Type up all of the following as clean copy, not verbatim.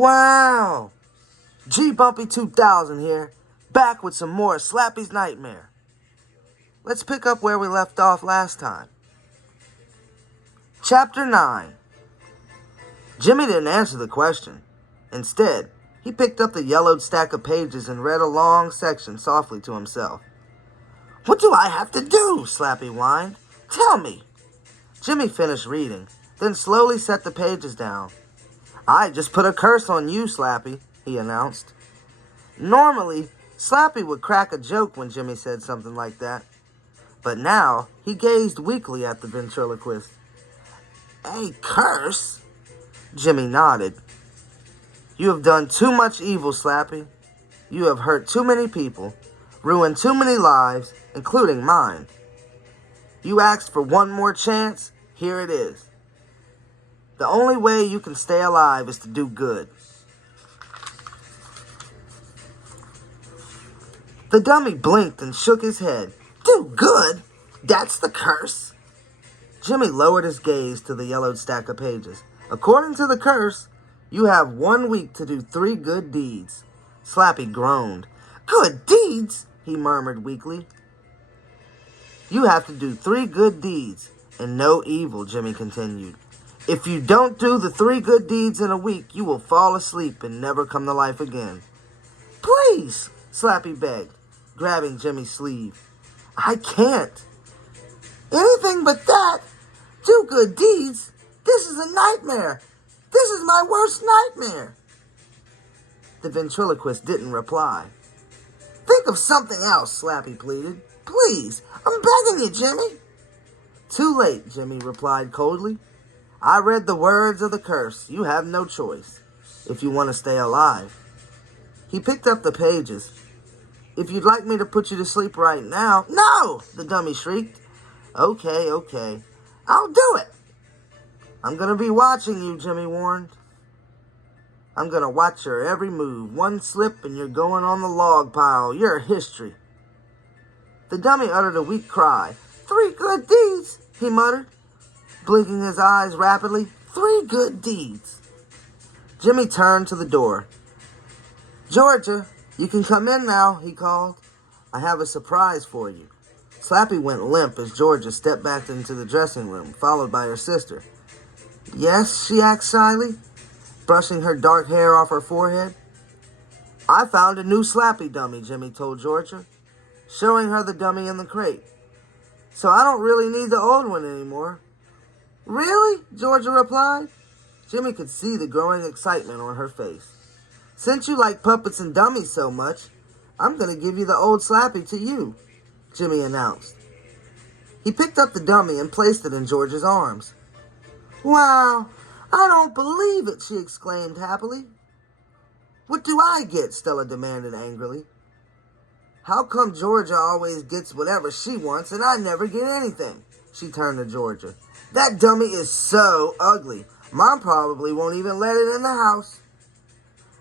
Wow! G Bumpy 2000 here, back with some more Slappy's Nightmare. Let's pick up where we left off last time. Chapter 9. Jimmy didn't answer the question. Instead, he picked up the yellowed stack of pages and read a long section softly to himself. "What do I have to do?" Slappy whined. "Tell me." Jimmy finished reading, then slowly set the pages down. "I just put a curse on you, Slappy," he announced. Normally, Slappy would crack a joke when Jimmy said something like that. But now, he gazed weakly at the ventriloquist. "A curse?" Jimmy nodded. "You have done too much evil, Slappy. You have hurt too many people, ruined too many lives, including mine. You asked for one more chance, here it is. The only way you can stay alive is to do good." The dummy blinked and shook his head. "Do good? That's the curse?" Jimmy lowered his gaze to the yellowed stack of pages. "According to the curse, you have 1 week to do 3 good deeds." Slappy groaned. "Good deeds?" he murmured weakly. "You have to do 3 good deeds and no evil," Jimmy continued. "If you don't do the 3 good deeds in a week, you will fall asleep and never come to life again." "Please," Slappy begged, grabbing Jimmy's sleeve. "I can't." "Anything but that. Do good deeds. This is a nightmare. This is my worst nightmare." The ventriloquist didn't reply. "Think of something else," Slappy pleaded. "Please, I'm begging you, Jimmy." "Too late," Jimmy replied coldly. "I read the words of the curse. You have no choice, if you want to stay alive." He picked up the pages. "If you'd like me to put you to sleep right now—" "No!" the dummy shrieked. Okay. I'll do it." "I'm going to be watching you," Jimmy warned. "I'm going to watch your every move. One slip and you're going on the log pile. You're history." The dummy uttered a weak cry. "3 good deeds," he muttered, blinking his eyes rapidly. "3 good deeds." Jimmy turned to the door. "Georgia, you can come in now," he called. "I have a surprise for you." Slappy went limp as Georgia stepped back into the dressing room, followed by her sister. "Yes?" she asked shyly, brushing her dark hair off her forehead. "I found a new Slappy dummy," Jimmy told Georgia, showing her the dummy in the crate. "So I don't really need the old one anymore." "Really?" Georgia replied. Jimmy could see the growing excitement on her face. "Since you like puppets and dummies so much, I'm going to give you the old Slappy to you," Jimmy announced. He picked up the dummy and placed it in Georgia's arms. "Wow, I don't believe it," she exclaimed happily. "What do I get?" Stella demanded angrily. "How come Georgia always gets whatever she wants and I never get anything?" She turned to Georgia. "That dummy is so ugly. Mom probably won't even let it in the house."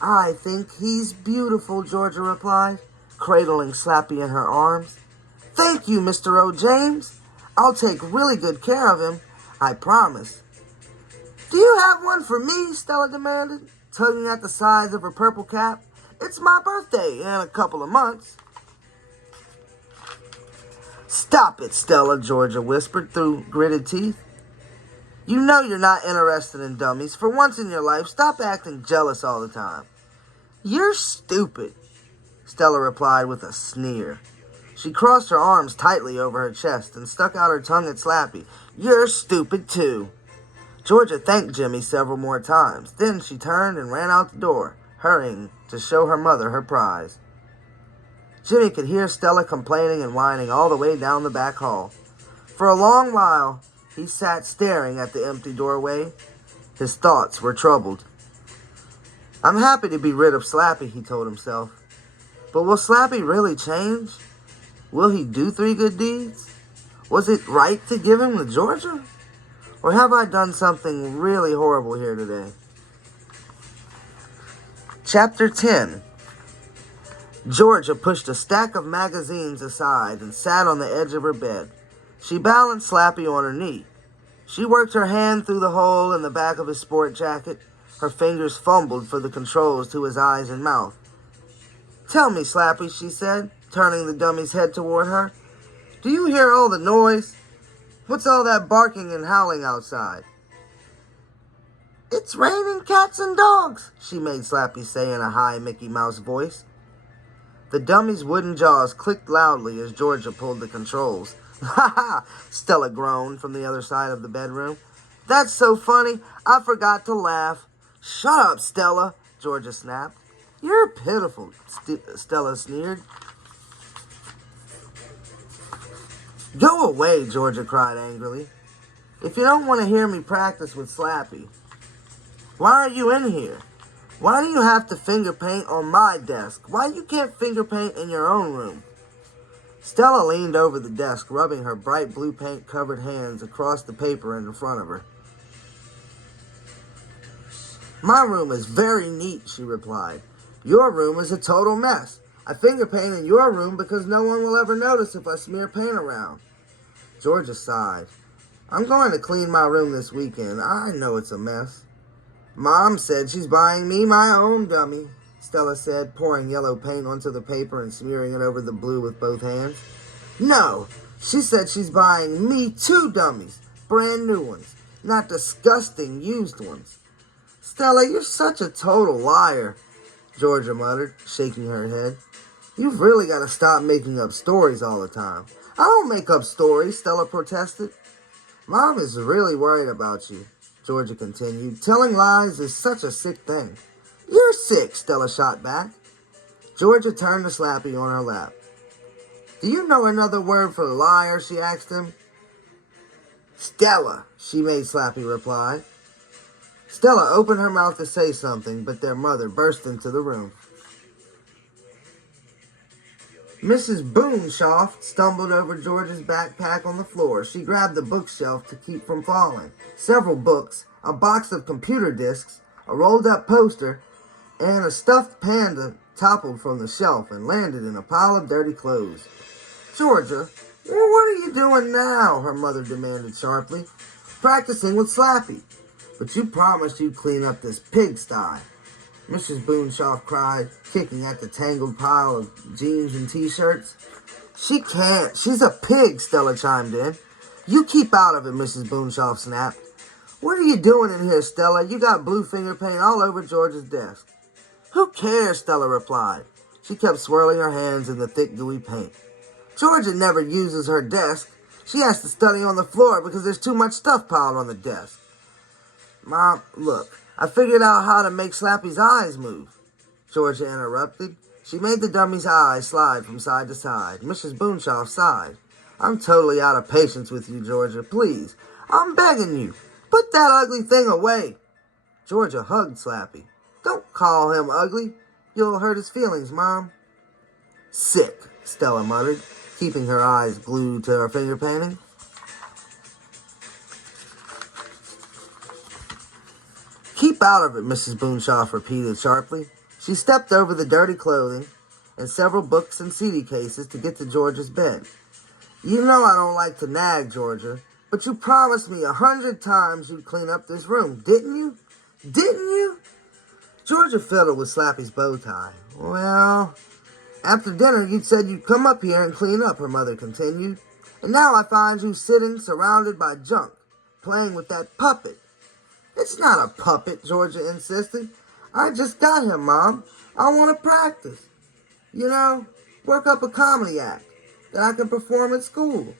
"I think he's beautiful," Georgia replied, cradling Slappy in her arms. "Thank you, Mr. O. James. I'll take really good care of him, I promise." "Do you have one for me?" Stella demanded, tugging at the sides of her purple cap. "It's my birthday in a couple of months." "Stop it, Stella," Georgia whispered through gritted teeth. "You know you're not interested in dummies. For once in your life, stop acting jealous all the time." "You're stupid," Stella replied with a sneer. She crossed her arms tightly over her chest and stuck out her tongue at Slappy. "You're stupid, too." Georgia thanked Jimmy several more times. Then she turned and ran out the door, hurrying to show her mother her prize. Jimmy could hear Stella complaining and whining all the way down the back hall. For a long while, he sat staring at the empty doorway. His thoughts were troubled. "I'm happy to be rid of Slappy," he told himself. "But will Slappy really change? Will he do 3 good deeds? Was it right to give him to Georgia? Or have I done something really horrible here today?" Chapter 10. Georgia pushed a stack of magazines aside and sat on the edge of her bed. She balanced Slappy on her knee. She worked her hand through the hole in the back of his sport jacket, Her fingers fumbled for the controls to his eyes and mouth. "Tell me, Slappy," she said, turning the dummy's head toward her. "Do you hear all the noise? What's all that barking and howling outside?" "It's raining cats and dogs," she made Slappy say in a high Mickey Mouse voice. The dummy's wooden jaws clicked loudly as Georgia pulled the controls. "Ha ha!" Stella groaned from the other side of the bedroom. "That's so funny, I forgot to laugh." "Shut up, Stella," Georgia snapped. "You're pitiful," Stella sneered. "Go away," Georgia cried angrily. "If you don't want to hear me practice with Slappy, why are you in here? Why do you have to finger paint on my desk? Why you can't finger paint in your own room?" Stella leaned over the desk, rubbing her bright blue paint-covered hands across the paper in front of her. "My room is very neat," she replied. "Your room is a total mess. I finger paint in your room because no one will ever notice if I smear paint around." Georgia sighed. "I'm going to clean my room this weekend. I know it's a mess." "Mom said she's buying me my own dummy," Stella said, pouring yellow paint onto the paper and smearing it over the blue with both hands. "No, she said she's buying me 2 dummies, brand new ones, not disgusting used ones." "Stella, you're such a total liar," Georgia muttered, shaking her head. "You've really got to stop making up stories all the time." "I don't make up stories," Stella protested. "Mom is really worried about you," Georgia continued. "Telling lies is such a sick thing." "You're sick," Stella shot back. Georgia turned to Slappy on her lap. "Do you know another word for liar?" she asked him. "Stella," she made Slappy reply. Stella opened her mouth to say something, but their mother burst into the room. Mrs. Boonshoft stumbled over George's backpack on the floor. She grabbed the bookshelf to keep from falling. Several books, a box of computer discs, a rolled-up poster, and a stuffed panda toppled from the shelf and landed in a pile of dirty clothes. "Georgia, what are you doing now?" her mother demanded sharply. "Practicing with Slappy. But you promised you'd clean up this pigsty," Mrs. Boonshoft cried, kicking at the tangled pile of jeans and t-shirts. "She can't. She's a pig," Stella chimed in. "You keep out of it," Mrs. Boonshoft snapped. "What are you doing in here, Stella? You got blue finger paint all over George's desk." "Who cares?" Stella replied. She kept swirling her hands in the thick, gooey paint. "Georgia never uses her desk. She has to study on the floor because there's too much stuff piled on the desk." "Mom, look, I figured out how to make Slappy's eyes move," Georgia interrupted. She made the dummy's eyes slide from side to side. Mrs. Boonshoft sighed. "I'm totally out of patience with you, Georgia. Please, I'm begging you. Put that ugly thing away." Georgia hugged Slappy. "Don't call him ugly. You'll hurt his feelings, Mom." "Sick," Stella muttered, keeping her eyes glued to her finger painting. "Keep out of it," Mrs. Boonshoft repeated sharply. She stepped over the dirty clothing and several books and CD cases to get to Georgia's bed. "You know I don't like to nag, Georgia, but you promised me 100 times you'd clean up this room, didn't you? Didn't you?" Georgia fiddled with Slappy's bow tie. "Well, after dinner you said you'd come up here and clean up," her mother continued. "And now I find you sitting surrounded by junk, playing with that puppet." "It's not a puppet," Georgia insisted. "I just got him, Mom. I want to practice. You know, work up a comedy act that I can perform at school."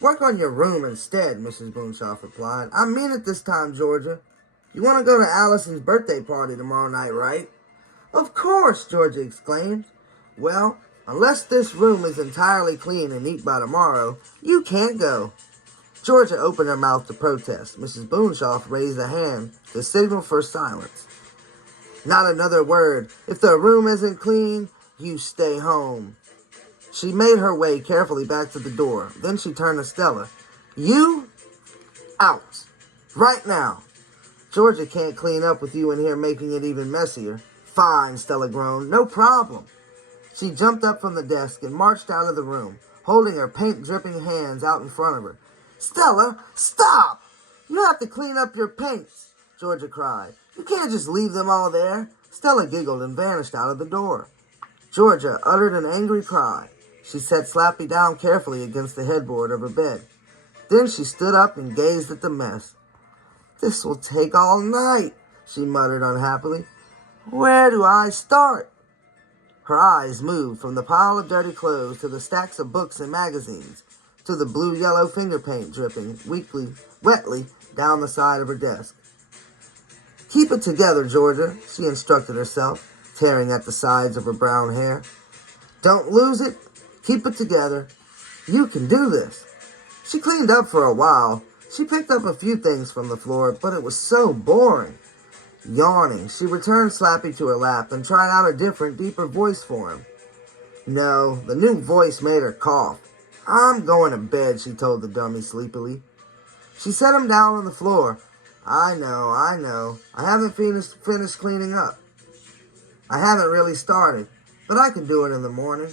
"Work on your room instead," Mrs. Boonshoft replied. "I mean it this time, Georgia. You want to go to Allison's birthday party tomorrow night, right?" "Of course," Georgia exclaimed. "Well, unless this room is entirely clean and neat by tomorrow, you can't go." Georgia opened her mouth to protest. Mrs. Boonshoft raised a hand to signal for silence. "Not another word. If the room isn't clean, you stay home." She made her way carefully back to the door. Then she turned to Stella. "You out. Right now. Georgia can't clean up with you in here making it even messier." "Fine," Stella groaned. "No problem." She jumped up from the desk and marched out of the room, holding her paint-dripping hands out in front of her. "Stella, stop! You have to clean up your paints," Georgia cried. You can't just leave them all there. Stella giggled and vanished out of the door. Georgia uttered an angry cry. She set Slappy down carefully against the headboard of her bed. Then she stood up and gazed at the mess. "This will take all night," she muttered unhappily. "Where do I start?" Her eyes moved from the pile of dirty clothes to the stacks of books and magazines, to the blue-yellow finger paint dripping wetly down the side of her desk. "Keep it together, Georgia," she instructed herself, tearing at the sides of her brown hair. "Don't lose it. Keep it together. You can do this." She cleaned up for a while. She picked up a few things from the floor, but it was so boring. Yawning, she returned Slappy to her lap and tried out a different, deeper voice for him. No, the new voice made her cough. "I'm going to bed," she told the dummy sleepily. She set him down on the floor. I know. I haven't finished cleaning up. I haven't really started, but I can do it in the morning."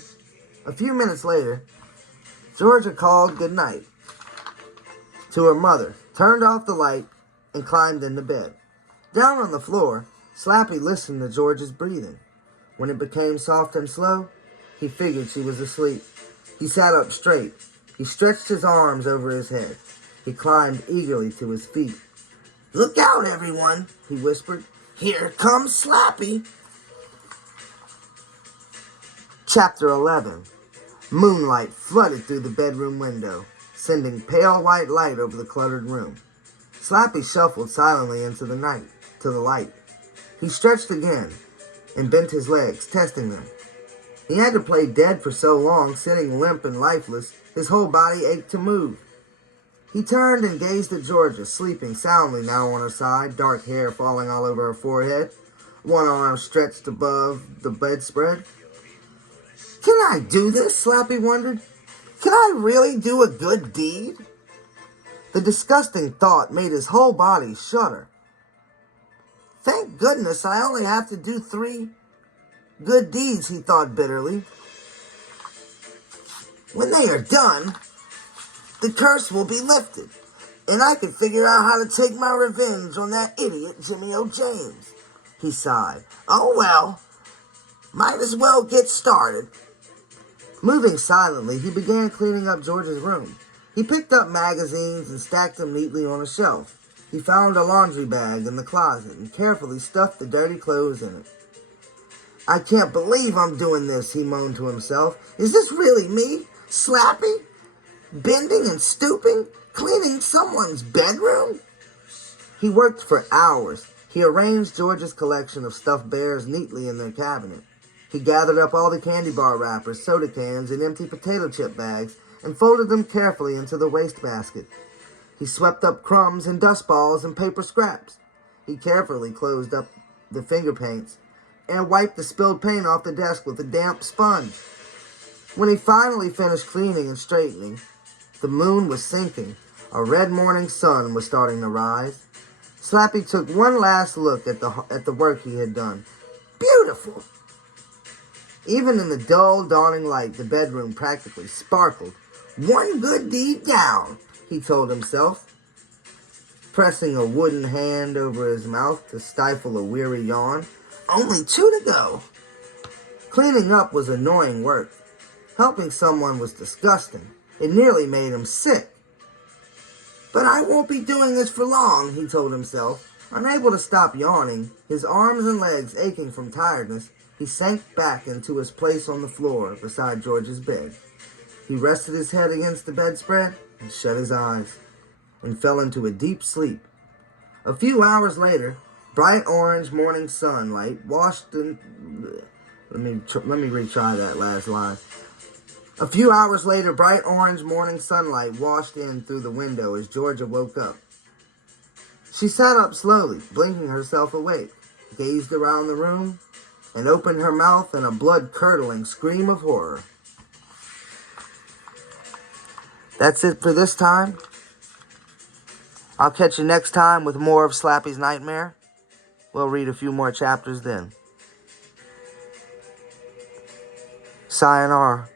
A few minutes later, Georgia called good night to her mother, turned off the light, and climbed into bed. Down on the floor, Slappy listened to George's breathing. When it became soft and slow, he figured she was asleep. He sat up straight. He stretched his arms over his head. He climbed eagerly to his feet. "Look out, everyone," he whispered. "Here comes Slappy." Chapter 11. Moonlight flooded through the bedroom window, sending pale white light over the cluttered room. Slappy shuffled silently into the light. He stretched again and bent his legs, testing them. He had to play dead for so long, sitting limp and lifeless, his whole body ached to move. He turned and gazed at Georgia, sleeping soundly now on her side, dark hair falling all over her forehead, one arm stretched above the bedspread. "Can I do this?" Slappy wondered. "Can I really do a good deed?" The disgusting thought made his whole body shudder. "Thank goodness I only have to do 3 good deeds," he thought bitterly. "When they are done, the curse will be lifted, and I can figure out how to take my revenge on that idiot Jimmy O. James," he sighed. "Oh well, might as well get started." Moving silently, he began cleaning up George's room. He picked up magazines and stacked them neatly on a shelf. He found a laundry bag in the closet and carefully stuffed the dirty clothes in it. "I can't believe I'm doing this," he moaned to himself. "Is this really me, Slappy? Bending and stooping, cleaning someone's bedroom?" He worked for hours. He arranged George's collection of stuffed bears neatly in their cabinet. He gathered up all the candy bar wrappers, soda cans, and empty potato chip bags and folded them carefully into the wastebasket. He swept up crumbs and dust balls and paper scraps. He carefully closed up the finger paints and wiped the spilled paint off the desk with a damp sponge. When he finally finished cleaning and straightening, the moon was sinking. A red morning sun was starting to rise. Slappy took one last look at the work he had done. Beautiful! Even in the dull, dawning light, the bedroom practically sparkled. "One good deed down," he told himself, pressing a wooden hand over his mouth to stifle a weary yawn. "Only 2 to go." Cleaning up was annoying work. Helping someone was disgusting. It nearly made him sick. "But I won't be doing this for long," he told himself. Unable to stop yawning, his arms and legs aching from tiredness, he sank back into his place on the floor beside George's bed. He rested his head against the bedspread and shut his eyes and fell into a deep sleep. A few hours later, bright orange morning sunlight washed in... Let me retry that last line. A few hours later, bright orange morning sunlight washed in through the window as Georgia woke up. She sat up slowly, blinking herself awake, gazed around the room, and opened her mouth in a blood-curdling scream of horror. That's it for this time. I'll catch you next time with more of Slappy's Nightmare. We'll read a few more chapters then. Sayonara.